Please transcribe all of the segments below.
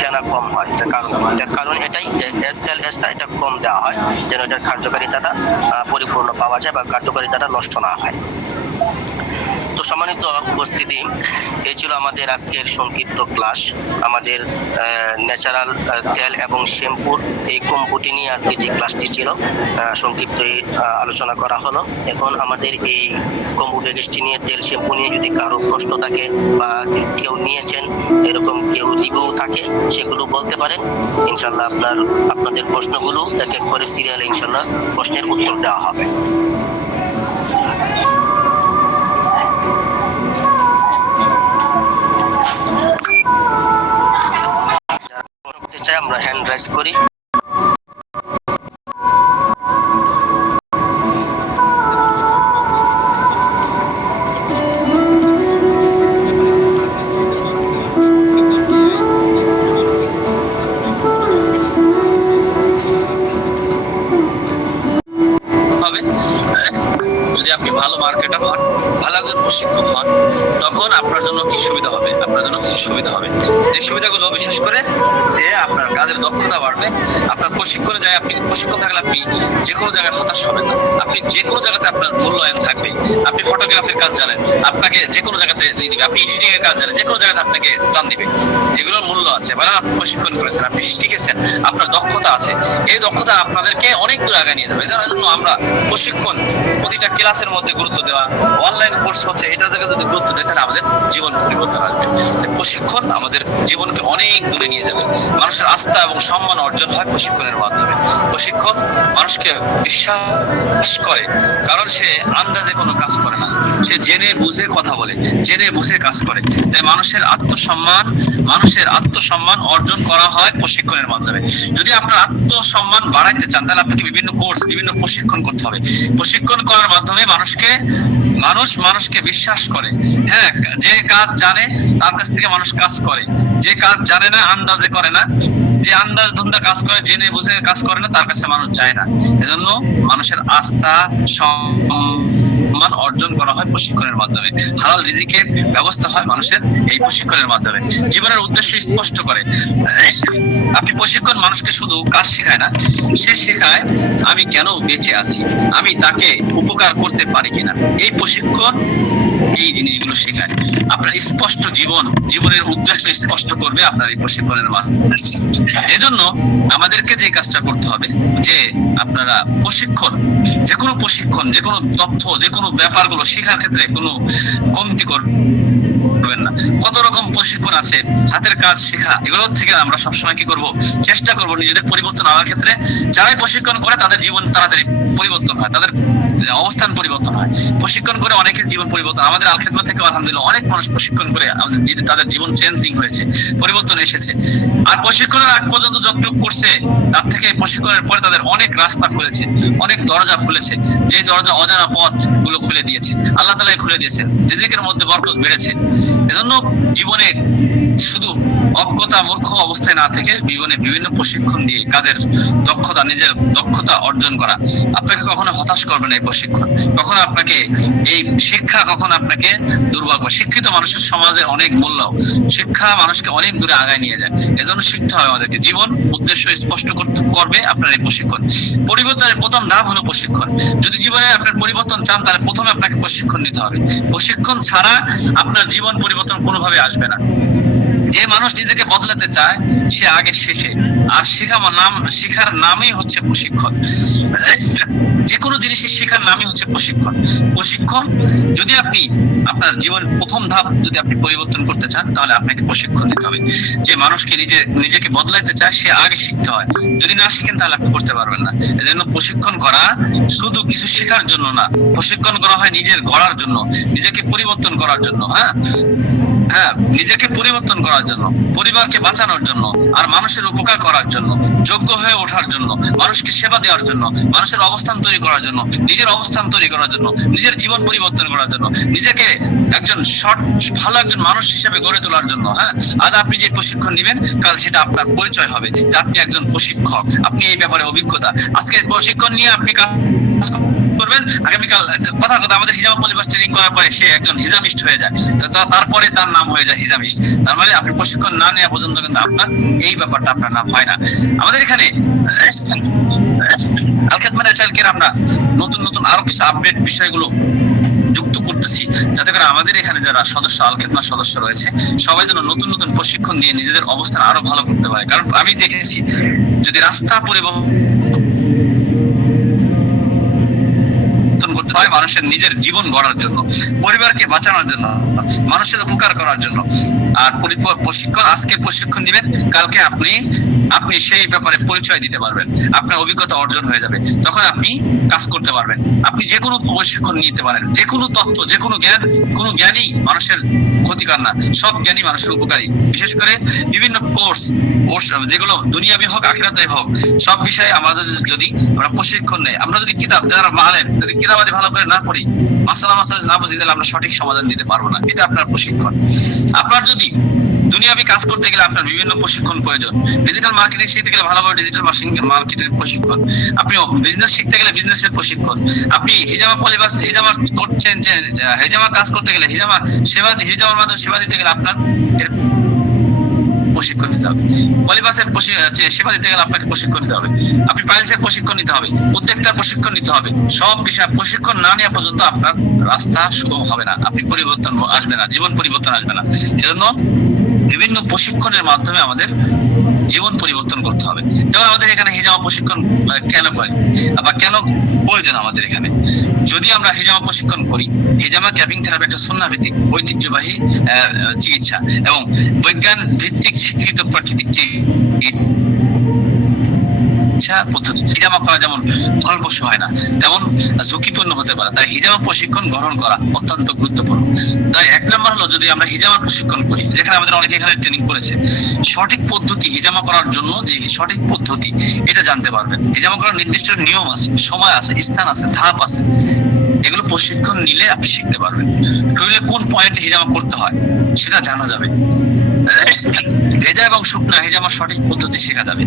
ফেনা কম হয়। এটার কারণ এটাই যে SLS-টা এটা কম দেওয়া হয় যেন এটার কার্যকারিতাটা পরিপূর্ণ পাওয়া যায় বা কার্যকারিতাটা নষ্ট না হয়। তো সম্মানিত উপস্থিতি, এই ছিল আমাদের আজকের সংক্ষিপ্ত ক্লাস। আমাদের ন্যাচারাল তেল এবং শ্যাম্পুর এই কম্বোটি নিয়ে আজকে যে ক্লাসটি ছিল সংক্ষিপ্ত আলোচনা করা হলো। এখন আমাদের এই কম্বো প্যাকেজটি নিয়ে, তেল শ্যাম্পু নিয়ে যদি কারো প্রশ্ন থাকে বা কেউ নিয়েছেন এরকম কেউ রিভিউ থাকে, সেগুলো বলতে পারেন। ইনশাল্লাহ আপনাদের প্রশ্নগুলো এক এক করে সিরিয়ালে ইনশাল্লাহ প্রশ্নের উত্তর দেওয়া হবে। চাই আমরা হ্যান্ড রাইজ করি। যদি আপনি ভালো মার্কেটার হন, ভালো একজন প্রশিক্ষক হন, তখন আপনার জন্য কি সুবিধা হবে? এই সুবিধাগুলো বিশেষ করে যে আপনার কাজের দক্ষতা বাড়বে। আপনার প্রশিক্ষণে যায়, আপনি প্রশিক্ষণ থাকলে আপনি যে কোনো জায়গায় হতাশ হবেন না। আপনি যে কোনো জায়গাতে আপনার মূল্যায়ন থাকবে। আপনি ফটোগ্রাফির কাজ জানেন, আপনাকে যে কোনো জায়গাতে দিয়ে দিবে। আপনি এডিটিং এর কাজ জানেন, যে কোনো জায়গাতে আপনাকে দাম দিবে। এগুলোর মূল্য আছে, মানে আপনি প্রশিক্ষণ করেছেন, আপনি শিখেছেন, আপনার দক্ষতা আছে। এই দক্ষতা আপনাদেরকে অনেক দূর আগে নিয়ে যাবে। এর জন্য আমরা প্রশিক্ষণ প্রতিটা ক্লাসের মধ্যে গুরুত্ব দেওয়া, অনলাইন কোর্স হচ্ছে, এটা জায়গায় যদি গুরুত্ব দেয় তাহলে আমাদের জীবন পরিবর্তন আসবে। প্রশিক্ষণ আমাদের জীবনকে অনেক দূরে নিয়ে যাবে। মানুষের আস্থা এবং সম্মান অর্জন হয় প্রশিক্ষণের মাধ্যমে। প্রশিক্ষণ মানুষকে বিশ্বাস করে, কারণ সে আন্দাজে কোনো কাজ করে না, সে জেনে বুঝে কথা বলে, জেনে বুঝে কাজ করে। তাই মানুষের আত্মসম্মান অর্জন করা হয় প্রশিক্ষণের মাধ্যমে। যদি আপনার আত্মসম্মান বাড়াইতে চান তাহলে আপনাকে বিভিন্ন কোর্স, বিভিন্ন প্রশিক্ষণ করতে হবে। প্রশিক্ষণ করার মাধ্যমে মানুষকে বিশ্বাস করে। হ্যাঁ, যে কাজ জানে তার কাছ থেকে মানুষ কাজ করে, যে কাজ জানে না, আন্দাজে করে না, যে আন্দাজ ধন্দা কাজ করে, জেনে বুঝে কাজ করে না, তার কাছে মানুষ যায় না। এজন্য মানুষের আস্থা, সম্মান অর্জন করা হয় প্রশিক্ষণের মাধ্যমে। হালাল রিজিকের ব্যবস্থা হয় মানুষের এই প্রশিক্ষণের মাধ্যমে। জীবনের উদ্দেশ্য স্পষ্ট করে। আপনি প্রশিক্ষণ মানুষকে শুধু কাজ শেখায় না, সে শেখায় আমি কেন বেঁচে আছি, আমি তাকে উপকার করতে পারি কিনা। এই প্রশিক্ষণ এই জিনিসগুলো শেখায়। আপনার স্পষ্ট জীবনের উদ্দেশ্য স্পষ্ট করবে আপনার এই প্রশিক্ষণের মাধ্যমে। এজন্য আমাদেরকে যে কাজটা করতে হবে যে আপনারা যে কোনো প্রশিক্ষণ, যে কোনো তথ্য, যে কোনো ব্যাপারগুলো শেখার ক্ষেত্রে কোনো কমতি করবেন না। কত রকম প্রশিক্ষণ আছে, হাতের কাজ শেখা, এগুলো থেকে আমরা সবসময় কি করব, চেষ্টা করব নিজেদের পরিবর্তন আনার ক্ষেত্রে। যারাই প্রশিক্ষণ করে তাদের জীবন তাড়াতাড়ি পরিবর্তন হয়, তাদের অবস্থান পরিবর্তন হয়। প্রশিক্ষণ করে অনেকের জীবন পরিবর্তন। আমাদের আল খেদমত থেকে আলহামদুলিল্লাহ অনেক মানুষ প্রশিক্ষণ করে তাদের জীবন চেঞ্জিং হয়েছে, পরিবর্তন এসেছে। আর প্রশিক্ষণের আগ পর্যন্ত যতটুকু করছে তার থেকে প্রশিক্ষণের পরে তাদের অনেক রাস্তা খুলেছে, অনেক দরজা খুলেছে। যে দরজা অজানা পথ গুলো খুলে দিয়েছে, আল্লাহ তাআলাই খুলে দিয়েছেন, রিজিকের মধ্যে বরকত বেড়েছে। এজন্য জীবনে শুধু অজ্ঞতা মূর্খ অবস্থায় না থেকে জীবনে বিভিন্ন প্রশিক্ষণ দিয়ে কাজের দক্ষতা, নিজের দক্ষতা অর্জন করা। আপনাকে কখনো হতাশ করবে না এই প্রশিক্ষণ, কখনো আপনাকে এই শিক্ষা কখনো আপনাকে দুর্বল করবে। শিক্ষিত মানুষের সমাজে অনেক মূল্য, শিক্ষা মানুষকে অনেক দূরে আগায় নিয়ে যায়। এজন্য শিখতে হবে আমাদেরকে। জীবন উদ্দেশ্য স্পষ্ট করবে আপনার এই প্রশিক্ষণ। পরিবর্তনের প্রথম ধাপ হলো প্রশিক্ষণ। যদি জীবনে আপনার পরিবর্তন চান তাহলে প্রথমে আপনাকে প্রশিক্ষণ নিতে হবে। প্রশিক্ষণ ছাড়া আপনার জীবন পরিবর্তন কোনোভাবে আসবে না। যে মানুষ নিজেকে বদলাতে চায় সে আগে শেখে, আর শেখার নামই হচ্ছে প্রশিক্ষণ। যে কোনো জিনিসের শেখার নামই হচ্ছে প্রশিক্ষণ। যদি আপনি আপনার জীবন প্রথম ধাপ যদি আপনি পরিবর্তন করতে চান তাহলে আপনাকে প্রশিক্ষণ দিতে হবে। যে মানুষকে নিজেকে বদলাতে চায় সে আগে শিখতে হয়। যদি না শিখেন তাহলে আপনি করতে পারবেন না। এজন্য প্রশিক্ষণ করা শুধু কিছু শেখার জন্য না, প্রশিক্ষণ করা হয় নিজের গড়ার জন্য, নিজেকে পরিবর্তন করার জন্য। নিজেকে পরিবর্তন করার জন্য, পরিবারকে বাঁচানোর জন্য, আর মানুষের উপকার করার জন্য, যোগ্য হয়ে ওঠার জন্য, মানুষকে সেবা দেওয়ার জন্য, মানুষের অবস্থান তৈরি করার জন্য, নিজের অবস্থান তৈরি করার জন্য, নিজের জীবন পরিবর্তন করার জন্য, নিজেকে ভালো একজন মানুষ হিসেবে গড়ে তোলার জন্য। আজ আপনি যে প্রশিক্ষণ নেবেন কাল সেটা আপনার পরিচয় হবে যে আপনি একজন প্রশিক্ষক, আপনি এই ব্যাপারে অভিজ্ঞতা। আজকে প্রশিক্ষণ নিয়ে আপনি কাজ করবেন, আগামীকাল কথা কথা আমাদের হিজামা পলিবাস ট্রেনিং করার পরে সে একজন হিজামিস্ট হয়ে যায়, তারপরে তার নাম হয়ে যায় হিজামিস্ট। তার মানে আপনি প্রশিক্ষণ না নেওয়া পর্যন্ত কিন্তু আপনার এই ব্যাপারটা আপনার নাম হয় না। আমাদের এখানে আল-খিদমাত চাইল্ডকে আমরা নতুন নতুন আরো কিছু আপডেট বিষয়গুলো যুক্ত করতেছি, যাতে করে আমাদের এখানে যারা সদস্য আল-খিদমাত সদস্য রয়েছে সবাই যেন নতুন নতুন প্রশিক্ষণ দিয়ে নিজেদের অবস্থান আরো ভালো করতে পারে। কারণ আমি দেখেছি যদি রাস্তা পরিবহন করতে হয় মানুষের নিজের জীবন গড়ার জন্য, পরিবারকে বাঁচানোর জন্য, মানুষের উপকার করার জন্য। আর প্রশিক্ষণ, আজকে প্রশিক্ষণ দিবেন, কালকে আপনি সেই ব্যাপারে পরিচয় দিতে পারবেন, আপনার অভিজ্ঞতা অর্জন হয়ে যাবে, তখন আপনি কাজ করতে পারবেন। আপনি যে কোনো প্রশিক্ষণ নিতে পারেন, যে কোনো তথ্য, যে কোনো জ্ঞান, কোনো জ্ঞানই মানুষের ক্ষতিকর না, সব জ্ঞানই মানুষের উপকারী। বিশেষ করে বিভিন্ন কোর্স যেগুলো দুনিয়াবি হোক আখিরাতে হোক, সব বিষয়ে আমাদের যদি আমরা প্রশিক্ষণ নেই, আমরা যদি কিতাব যারা মালেন যদি কিতাব ভালো করে না পড়ি, মাসালা না বুঝি, তাহলে আমরা সঠিক সমাধান দিতে পারবো না। এটা আপনার প্রশিক্ষণ। আপনার যদি দুনিয়াবি কাজ করতে গেলে আপনার বিভিন্ন প্রশিক্ষণ প্রয়োজন। ডিজিটাল মার্কেটিং শিখতে গেলে ভালোভাবে ডিজিটাল মার্কেটিং প্রশিক্ষণ, আপনি বিজনেস শিখতে গেলে বিজনেসের প্রশিক্ষণ, আপনি হিজামা পলিবাস হিজামা করছেন, যে হিজামা কাজ করতে গেলে হিজামার মাধ্যমে সেবা দিতে গেলে আপনার প্রশিক্ষণ নিতে হবে। পলিবাসের সেবা দিতে গেলে আপনাকে প্রশিক্ষণ নিতে হবে, আপনি পাইলসের প্রশিক্ষণ নিতে হবে, প্রত্যেকটার প্রশিক্ষণ নিতে হবে। সব বিষয় প্রশিক্ষণ না নেওয়া পর্যন্ত আপনার রাস্তা সুগম হবে না, আপনি পরিবর্তন আসবে না, জীবন পরিবর্তন আসবে না। সেজন্য বিভিন্ন প্রশিক্ষণের মাধ্যমে আমাদের জীবন পরিবর্তন করতে হবে। যেমন আমাদের এখানে হিজামা প্রশিক্ষণ কেন করে বা কেন প্রয়োজন আমাদের এখানে, যদি আমরা হিজামা প্রশিক্ষণ করি, হিজামা ক্যাপিং থেরাপি একটা সুন্নাহ ভিত্তিক ঐতিহ্যবাহী চিকিৎসা এবং বিজ্ঞান ভিত্তিক স্বীকৃত প্রাকৃতিক চিকিৎসা পদ্ধতি। হিজামা করা যেমন ফলপ্রসূ হয় না, তেমন ঝুঁকিপূর্ণ হতে পারে, তাই হিজামা প্রশিক্ষণ গ্রহণ করা অত্যন্ত গুরুত্বপূর্ণ। তাই এক নম্বর হলো, যদি আমরা হিজামা প্রশিক্ষণ করি, যেখানে আমাদের অনেকে এখানে ট্রেনিং করেছে, সঠিক পদ্ধতি হিজামা করার জন্য যে সঠিক পদ্ধতি এটা জানতে পারবেন। হিজামা করার নির্দিষ্ট নিয়ম আছে, সময় আছে, স্থান আছে, ধাপ আছে, এগুলো প্রশিক্ষণ নিলে আপনি শিখতে পারবেন। শরীরে কোন পয়েন্টে হিজামা করতে হয় সেটা জানা যাবে, ভেজা এবং শুকনা হিজামার সঠিক পদ্ধতি শেখা যাবে,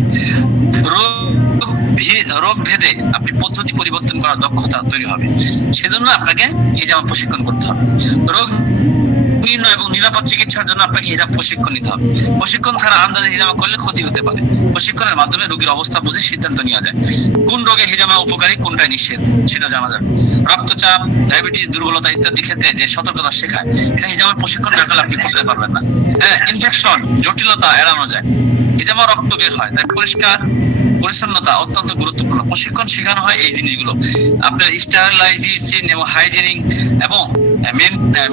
রোগ ভেদে আপনি পদ্ধতি পরিবর্তন করার দক্ষতা তৈরি হবে। সেজন্য আপনাকে হিজামা প্রশিক্ষণ করতে হবে। রোগ নির্ণয় এবং নিরাপদ চিকিৎসার জন্য আপনাকে হিজাব প্রশিক্ষণ নিতে হবে। প্রশিক্ষণ ছাড়া আন্দাজে হিজামা করলে ক্ষতি হতে পারে। প্রশিক্ষণের মাধ্যমে রোগীর অবস্থা বুঝে সিদ্ধান্ত নেওয়া যায়, কোন রোগে হিজামা উপকারী, কোনটা নিষেধ সেটা জানা যাবে। রক্তচাপ, ডায়াবেটিস, দুর্বলতা ইত্যাদি ক্ষেত্রে যে সতর্কতা শেখায়, এটা হিজামার প্রশিক্ষণ না করলে আপনি করতে পারবেন না। হ্যাঁ, ইনফেকশন, জটিলতা এড়ানো যায়, হিজামা রক্ত বের হয়, তাই পরিষ্কার পরিচ্ছন্নতা অত্যন্ত গুরুত্বপূর্ণ। প্রশিক্ষণ শেখানো হয় এই জিনিসগুলো, আপনার স্টারলাইজেশন এবং হাইজিনিং এবং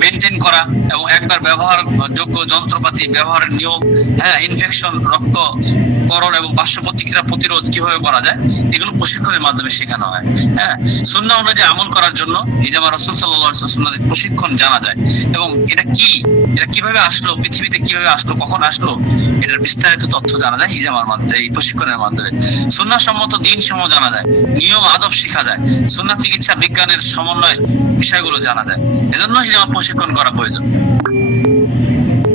মেনটেন করা এবং একবার ব্যবহার যোগ্য যন্ত্রপাতি ব্যবহারের নিয়ম, হ্যাঁ, ইনফেকশন, রক্তকরণ এবং পার্শ্ব প্রতিক্রিয়া প্রতিরোধ কিভাবে করা যায়, এগুলো প্রশিক্ষণের মাধ্যমে শেখানো হয়। হ্যাঁ, সুন্নাহ অনুযায়ী আমল করার জন্য হিজামা রাসূল সাল্লাল্লাহু আলাইহি ওয়াসাল্লামের প্রশিক্ষণ জানা যায় এবং এটা কিভাবে আসলো, পৃথিবীতে কিভাবে আসলো, কখন আসলো, এটার বিস্তারিত তথ্য জানা যায় হিজামার মাধ্যমে, এই প্রশিক্ষণের মাধ্যমে। সুন্নাহ সম্মত দিন সমূহ জানা যায়, নিয়ম আদব শেখা যায়, সুন্নাহ চিকিৎসা বিজ্ঞানের সমন্বয় বিষয়গুলো জানা যায়। এজন্য হিজামা প্রশিক্ষণ করা প্রয়োজন।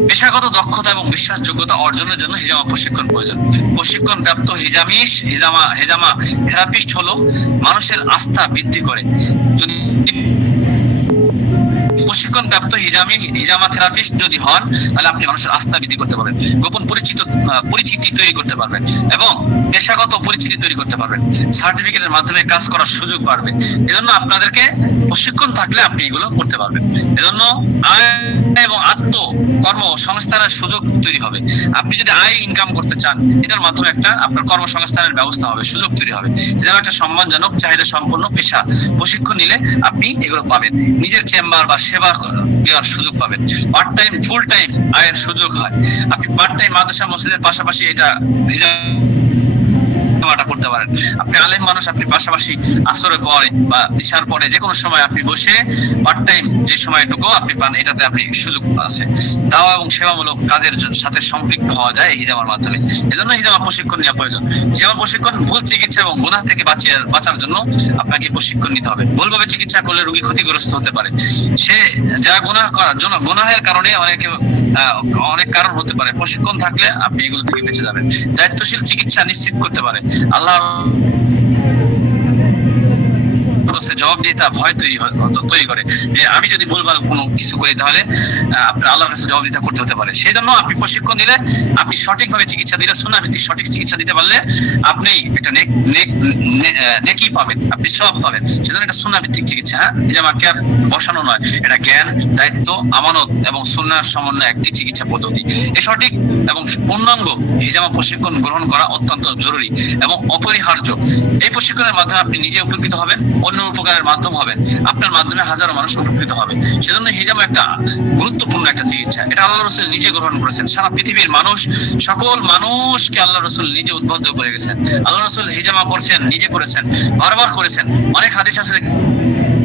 পেশাগত দক্ষতা এবং বিশ্বাসযোগ্যতা অর্জনের জন্য হিজামা প্রশিক্ষণ প্রয়োজন। প্রশিক্ষণ প্রাপ্ত হিজামা থেরাপিস্ট হলো মানুষের আস্থা বৃদ্ধি করে। যদি প্রশিক্ষণ প্রাপ্ত হিজামা থেরাপিস্ট যদি হন, তাহলে আপনি মানুষের আস্থা বৃদ্ধি করতে পারবেন, গোপন পরিচিতি তৈরি করতে পারবেন এবং পেশাগত পরিচিতি তৈরি করতে পারবেন। সার্টিফিকেটের মাধ্যমে কাজ করার সুযোগ বাড়বে। এজন্য আপনাদেরকে প্রশিক্ষণ থাকলে আপনি এগুলো করতে পারবেন। এজন্য আয় এবং কর্মসংস্থানের সুযোগ তৈরি হবে। আপনি যদি আয় ইনকাম করতে চান, এটার মাধ্যমে একটা আপনার কর্মসংস্থানের ব্যবস্থা হবে, সুযোগ তৈরি হবে। যেন একটা সম্মানজনক চাহিদা সম্পন্ন পেশা প্রশিক্ষণ নিলে আপনি এগুলো পাবেন। নিজের চেম্বার বা সেবা দেওয়ার সুযোগ পাবেন। পার্ট টাইম, ফুল টাইম আয়ের সুযোগ হয়। আপনি পার্ট টাইম মাদ্রাসা মসজিদের পাশাপাশি এটা করতে পারেন। আপনি আলেম মানুষ, আপনি পাশাপাশি আসরের পরে বা ইশার পরে যে কোনো সময় আপনি বসে পার্ট টাইম যে সময়টুকু আপনি পান, এটাতে আপনি সুযোগ আছে। দাওয়া এবং সেবামূলক কাজের সাথে সম্পৃক্ত হওয়া যায় হিজামার মাধ্যমে। এজন্য হিজামা প্রশিক্ষণ নেওয়া প্রয়োজন। হিজামা প্রশিক্ষণ ভুল চিকিৎসা এবং গুনাহ থেকে বাঁচার জন্য আপনাকে প্রশিক্ষণ নিতে হবে। ভুলভাবে চিকিৎসা করলে রোগী ক্ষতিগ্রস্ত হতে পারে। সে যা গুনাহের কারণে অনেক কারণ হতে পারে। প্রশিক্ষণ থাকলে আপনি এগুলো থেকে বেঁচে যাবেন। দায়িত্বশীল চিকিৎসা নিশ্চিত করতে পারে। আল্লাহ কাছে জবাবদিহিতা ভয় তৈরি করে, যে আমি যদি ভুলভাল কোনো কিছু করি তাহলে আপনার আল্লাহর কাছে জবাবদিহিতা করতে হতে পারে। সেই জন্য আপনি প্রশিক্ষণ দিলে, আপনি সঠিকভাবে চিকিৎসা দিলে, সুন্নাহ ভিত্তিক সঠিক চিকিৎসা দিতে পারলে আপনি একটা নেকি পাবেন, আপনি সওয়াব পাবেন। সেজন্য এটা সুন্নাহ ভিত্তিক চিকিৎসা। হিজামা কেয়ার বসানো নয়, এটা জ্ঞান, দায়িত্ব, আমানত এবং সুন্নাহর সমন্বয়ে একটি চিকিৎসা পদ্ধতি। এই সঠিক এবং পূর্ণাঙ্গ হিজামা প্রশিক্ষণ গ্রহণ করা অত্যন্ত জরুরি এবং অপরিহার্য। এই প্রশিক্ষণের মাধ্যমে আপনি নিজে উপকৃত হবেন, অন্য উপকারের মাধ্যম হবেন, আপনার মাধ্যমে হাজারো মানুষ উপকৃত হবে। সেজন্য হিজামা একটা গুরুত্বপূর্ণ একটা চিকিৎসা। এটা আল্লাহ রাসূল নিজে গ্রহণ করেছেন। সারা পৃথিবীর মানুষ, সকল মানুষকে আল্লাহ রাসূল নিজে উদ্বুদ্ধ করে গেছেন। আল্লাহ রাসূল হিজামা করছেন, নিজে করেছেন, বারবার করেছেন। অনেক হাদিস আছে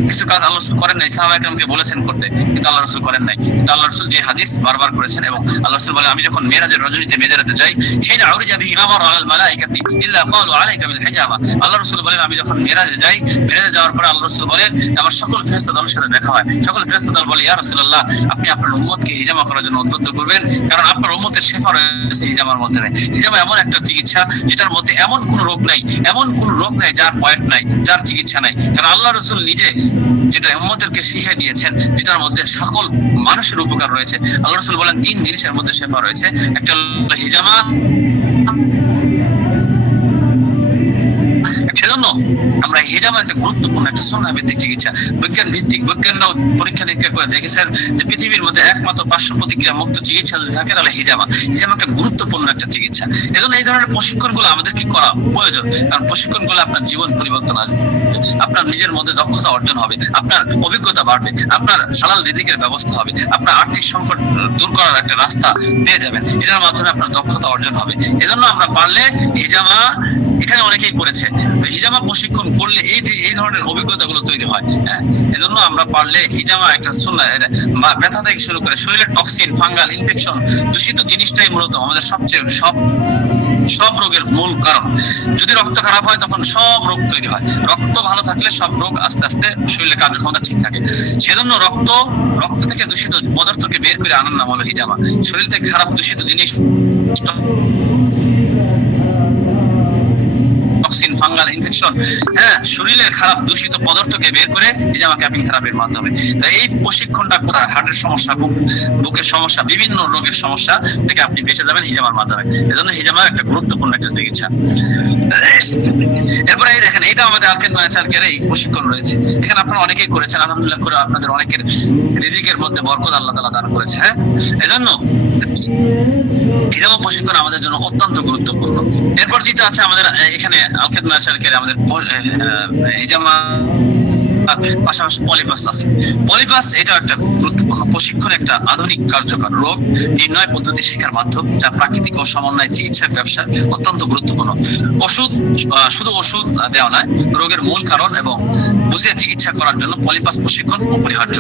কিছু কাজ আল্লাহ রাসূল করেন নাই, সাহাবা একরামকে বলেছেন করতে, কিন্তু আল্লাহ রাসূল করেন নাই। কিন্তু আল্লাহ রাসূল যে হাদিস বারবার করেছেন, এবং আল্লাহ রাসূল বলেন, আমি যখন মেরাজের রজনীতে মেরাজে যাই, হিনা উরজা বিহি মা মারা আল মালাইকাতি ইল্লা ক্বালু আলাইকা বিল হিজামা। আল্লাহ রাসূল বলেন, আমি যখন মেরাজে যাই, মেরাজে যাওয়ার পরে আল্লাহ রাসূল বলেন, আমার সকল ফেরেশতা দলের সাথে দেখা হয়। সকল ফেরেশতা দল বলে, ইয়া রাসূলুল্লাহ, আপনি আপনার উম্মতকে হিজামা করার জন্য উদ্বুদ্ধ করবেন, কারণ আপনার উম্মতের শেফা রয়েছে হিজামার মধ্যে। হিজামা এমন একটা চিকিৎসা যেটার মধ্যে এমন কোন রোগ নাই, এমন কোন রোগ নাই যার পয়েন্ট নাই, যার চিকিৎসা নাই। কারণ আল্লাহ রাসূল নিজে যেটা উম্মতকে শিখিয়ে দিয়েছেন, যেটার মধ্যে সকল মানুষের উপকার রয়েছে। আল্লাহ রাসূল বলেন, 3 জিনিসের মধ্যে শেফা রয়েছে। একটা হলো হিজামা। সেজন্য আমরা হিজামা একটা গুরুত্বপূর্ণ একটা সুন্নাহ ভিত্তিক চিকিৎসা, বিজ্ঞান ভিত্তিক। বিজ্ঞানরাও পরীক্ষা নিরীক্ষা করে দেখেছেন যে পৃথিবীর মধ্যে একমাত্র পার্শ্ব প্রতিক্রিয়া মুক্ত চিকিৎসা যদি থাকে তাহলে হিজামা। হিজামা একটা গুরুত্বপূর্ণ একটা চিকিৎসা। এজন্য এই ধরনের প্রশিক্ষণগুলো আমাদের কি করা প্রয়োজন, কারণ প্রশিক্ষণগুলো আপনার জীবন পরিবর্তন আসবে, আপনার নিজের মধ্যে দক্ষতা অর্জন হবে, আপনার অভিজ্ঞতা বাড়বে, আপনার হালাল রিজিকের ব্যবস্থা হবে, আপনার আর্থিক সংকট দূর করার একটা রাস্তা পেয়ে যাবেন। এটার মাধ্যমে আপনার দক্ষতা অর্জন হবে। এজন্য আমরা পারলে হিজামা, এখানে অনেকেই করেছে, তো হিজামা প্রশিক্ষণ করলে এই ধরনের অভিজ্ঞতা গুলো তৈরি হয়। হ্যাঁ, এজন্য আমরা পারলে হিজামা একটা সুন্নাহ, ব্যথা থেকে শুরু করে শরীরের টক্সিন, ফাঙ্গাল ইনফেকশন, দূষিত জিনিসটাই মূলত আমাদের সবচেয়ে সব রোগের মূল কারণ। যদি রক্ত খারাপ হয় তখন সব রোগ তৈরি হয়। রক্ত ভালো থাকলে সব রোগ আস্তে আস্তে শরীরের কার্যক্ষমতা ঠিক থাকে। সেজন্য রক্ত থেকে দূষিত পদার্থকে বের করে আনার নাম হলো হিজামা। শরীর থেকে খারাপ দূষিত জিনিস, টক্সিন, ফাঙ্গাল ইনফেকশন, হ্যাঁ, শরীরের খারাপ দূষিত পদার্থকে বের করে হিজামা ক্যাপিং থেরাপির মাধ্যমে। তাই এই প্রশিক্ষণটা কোথায়, হার্টের সমস্যা, বুকের সমস্যা, বিভিন্ন রোগের সমস্যা থেকে আপনি বেঁচে যাবেন হিজামার মাধ্যমে। এজন্য হিজামা একটা গুরুত্বপূর্ণ একটা চিকিৎসা। এরপরে এই দেখেন, এটা আমাদের আলকেদ ম্যাচালকের এই প্রশিক্ষণ রয়েছে। এখানে আপনারা অনেকেই করেছেন, আলহামদুলিল্লাহ করে আপনাদের অনেকের রিজিকের মধ্যে বরকত আল্লাহ তাআলা দান করেছে। হ্যাঁ, এজন্য হিজামা প্রশিক্ষণ আমাদের জন্য অত্যন্ত গুরুত্বপূর্ণ। এরপর যেটা আছে আমাদের এখানে আলকেদ ম্যাচালকের আমাদের হিজামা পাশাপাশি পলিপাস আছে। পলিপাস এটা একটা গুরুত্বপূর্ণ প্রশিক্ষণ, একটা আধুনিক কার্যকর রোগ নির্ণয় পদ্ধতি শিক্ষার মাধ্যম, যা প্রাকৃতিক ও সমন্বয় চিকিৎসার ব্যবসা অত্যন্ত গুরুত্বপূর্ণ। শুধু ওষুধ দেওয়া নয়, রোগের মূল কারণ এবং বুঝে চিকিৎসা করার জন্য পলিপাস প্রশিক্ষণ অপরিহার্য।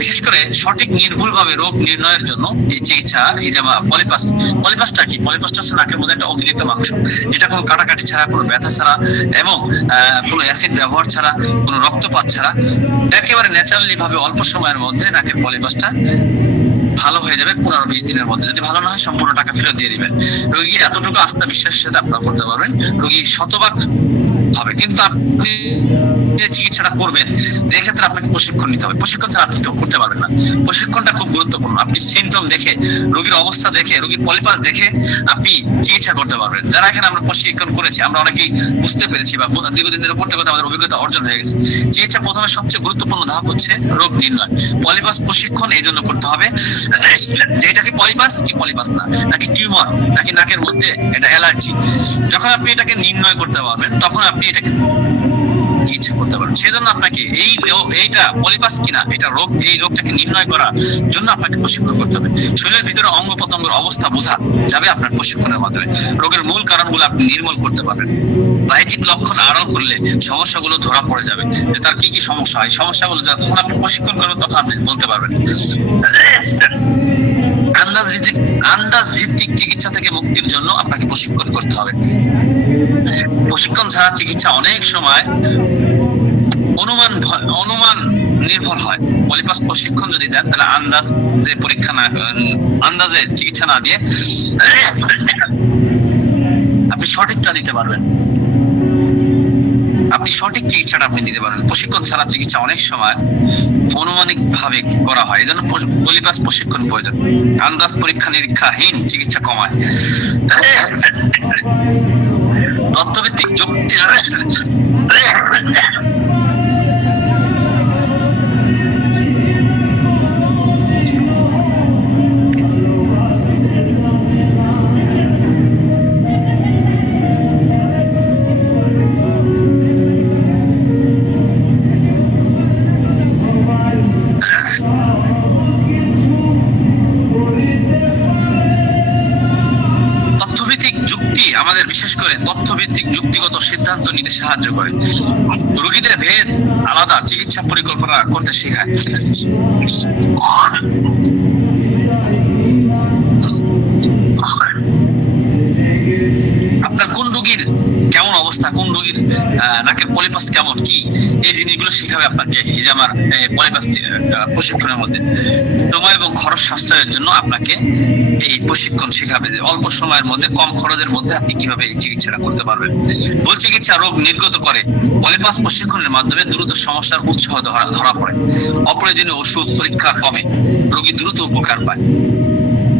বিশেষ করে সঠিক নির্ভুলভাবে রোগ নির্ণয়ের জন্য এই চিকিৎসা হিজামা। পলিপাসটা কি? পলিপাসটা হচ্ছে নাকের মধ্যে একটা অতিরিক্ত মাংস, যেটা কোনো কাটাকাটি ছাড়া, কোনো ব্যথা ছাড়া এবং কোনো অ্যাসিড ব্যবহার ছাড়া, কোনো রক্তপাত ছাড়া একেবারে ন্যাচারালি ভাবে অল্প সময়ের মধ্যে নাকের পলিপাসটা ভালো হয়ে যাবে 15-20 দিনের মধ্যে। যদি ভালো না হয় সম্পূর্ণ টাকা ফেরত দিয়ে দিবেন। রোগী এতটুকু আস্থা বিশ্বাসের সাথে আপনারা করতে পারবেন, রোগী শতভাগ হবে। কিন্তু আপনি যে চিকিৎসাটা করবেন, এক্ষেত্রে আপনাকে প্রশিক্ষণ নিতে হবে। প্রশিক্ষণ ছাড়া আপনি তো করতে পারবেন না। প্রশিক্ষণটা খুব গুরুত্বপূর্ণ। আপনি সিমটম দেখে, রোগীর অবস্থা দেখে, রোগীর পলিপাস দেখে আপনি চিকিৎসা করতে পারবেন। যারা এখানে আমরা প্রশিক্ষণ করেছি, আমরা অনেকেই বুঝতে পেরেছি বা দীর্ঘদিন ধরে করতে করতে আমাদের অভিজ্ঞতা অর্জন হয়ে গেছে। চিকিৎসা প্রথমে সবচেয়ে গুরুত্বপূর্ণ ধাপ হচ্ছে রোগ নির্ণয়। পলিপাস প্রশিক্ষণ এই জন্য করতে হবে যে এটা কি পলিপাস কি পলিপাস না, নাকি টিউমার, নাকি নাকের মধ্যে এটা অ্যালার্জি। যখন আপনি এটাকে নির্ণয় করতে পারবেন তখন আপনি এটাকে চিকিৎসা করতে পারবেন। সেজন্য আপনাকে এইটা পলিপাস কিনা, এটা রোগ, এই রোগটাকে নির্ণয় করার জন্য আপনাকে প্রশিক্ষণ করতে হবে। শরীরের ভিতরে অঙ্গ প্রত্যঙ্গের অবস্থা বোঝা যাবে আপনার প্রশিক্ষণের মাধ্যমে। রোগের মূল কারণগুলো আপনি নির্মূল করতে পারবেন। বাহ্যিক লক্ষণ আড়াল করলে সমস্যাগুলো ধরা পড়ে যাবে, যে তার কি কি সমস্যা হয়। সমস্যাগুলো যখন আপনি প্রশিক্ষণ করবেন তখন আপনি বলতে পারবেন। আন্দাজ ভিত্তিক চিকিৎসা থেকে মুক্তির জন্য আপনাকে প্রশিক্ষণ করতে হবে। প্রশিক্ষণ ছাড়া চিকিৎসা অনেক সময় অনুমান নির্ভর হয়। পলিপাস প্রশিক্ষণ যদি দেন তাহলে আন্দাজে চিকিৎসা না দিয়ে আপনি সঠিকটা দিতে পারবেন। আপনি সঠিক চিকিৎসাটা আপনি দিতে পারবেন। প্রশিক্ষণ ছাড়া চিকিৎসা অনেক সময় অনুমানিক ভাবে করা হয়, এজন্য পলিপাস প্রশিক্ষণ প্রয়োজন। আন্দাজ পরীক্ষা নিরীক্ষাহীন চিকিৎসা কমায়। তথ্যভিত্তিক যুক্তি আমাদের বিশেষ করে তথ্যভিত্তিক যুক্তিগত সিদ্ধান্ত নিতে সাহায্য করে। রোগীদের ভেদ আলাদা চিকিৎসা পরিকল্পনা করতে শেখায়। আপনার কোন রোগীর কেমন অবস্থা, কোন রোগীর নাকের পলিপাস কেমন, কি এই জিনিসগুলো শিখাবে আপনাকে হিজামার পলিপাস প্রশিক্ষণের মধ্যে। সময় এবং খরচ সাশ্রয়ের জন্য আপনাকে এই প্রশিক্ষণ শেখাবে যে অল্প সময়ের মধ্যে কম খরচের মধ্যে আপনি কিভাবে এই চিকিৎসাটা করতে পারবেন। ভুল চিকিৎসা রোগ নির্গত করে। পলিপাস প্রশিক্ষণের মাধ্যমে দ্রুত সমস্যার উৎস ধরা পড়ে। অপ্রয়োজনীয় ওষুধ পরীক্ষা কমে, রোগী দ্রুত উপকার পায়।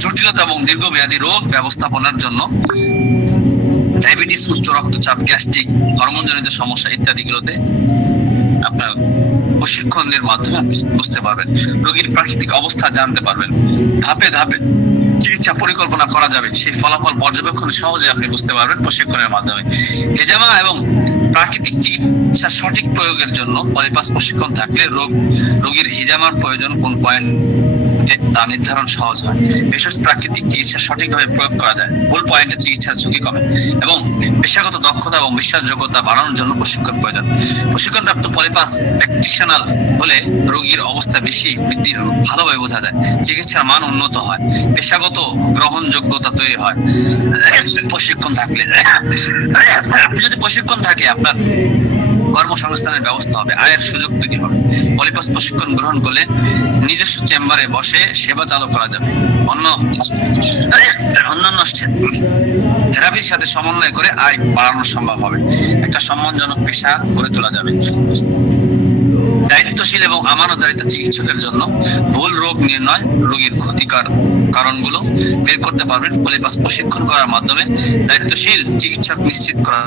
জটিলতা এবং দীর্ঘমেয়াদী রোগ ব্যবস্থাপনার জন্য ডায়াবেটিস, উচ্চ রক্তচাপ, গ্যাস্ট্রিক, হরমোনজনিত সমস্যা ইত্যাদিগুলোতে আপনার প্রশিক্ষণের মাধ্যমে আপনি বুঝতে পারবেন। রোগীর প্রাকৃতিক অবস্থা জানতে পারবেন। ধাপে ধাপে চিকিৎসা পরিকল্পনা করা যাবে, সেই ফলাফল পর্যবেক্ষণ সহজে আপনি বুঝতে পারবেন প্রশিক্ষণের মাধ্যমে। হেজামা এবং প্রাকৃতিক চিকিৎসা সঠিক প্রয়োগের জন্য পলিপাস প্রশিক্ষণ থাকলে রোগীর হিজামার প্রয়োজন কোন পয়েন্ট তা নির্ধারণ সহজ হয়। ভেষজ প্রাকৃতিক চিকিৎসা সঠিকভাবে প্রয়োগ করা যায়, ভুল পয়েন্টে চিকিৎসার ঝুঁকি কমে এবং পেশাগত দক্ষতা এবং বিশ্বাসযোগ্যতা বাড়ানোর জন্য প্রশিক্ষণ প্রয়োজন। প্রশিক্ষণপ্রাপ্ত পলিপাস প্র্যাকটিশনার হলে রোগীর অবস্থা বেশি ভালোভাবে বোঝা যায়, চিকিৎসার মান উন্নত হয়, পেশাগত গ্রহণযোগ্যতা তৈরি হয়। প্রশিক্ষণ থাকলে যদি প্রশিক্ষণ থাকে আপনার কর্মসংস্থানের ব্যবস্থা হবে, আয়ের সুযোগ তৈরি হবে। পলিপাস প্রশিক্ষণ গ্রহণ করলে নিজস্ব চেম্বারে বসে সেবা চালু করা যাবে। অন্যান্য থেরাপির সাথে সমন্বয় করে আয় বাড়ানো সম্ভব হবে। একটা সম্মানজনক পেশা গড়ে তোলা যাবে। দায়িত্বশীল এবং আমানতদারিত চিকিৎসকের জন্য ভুল রোগ নির্ণয়, রোগীর ক্ষতিকর কারণগুলো বের করতে পারবেন। পলিপাস প্রশিক্ষণ করার মাধ্যমে দায়িত্বশীল চিকিৎসক নিশ্চিত করা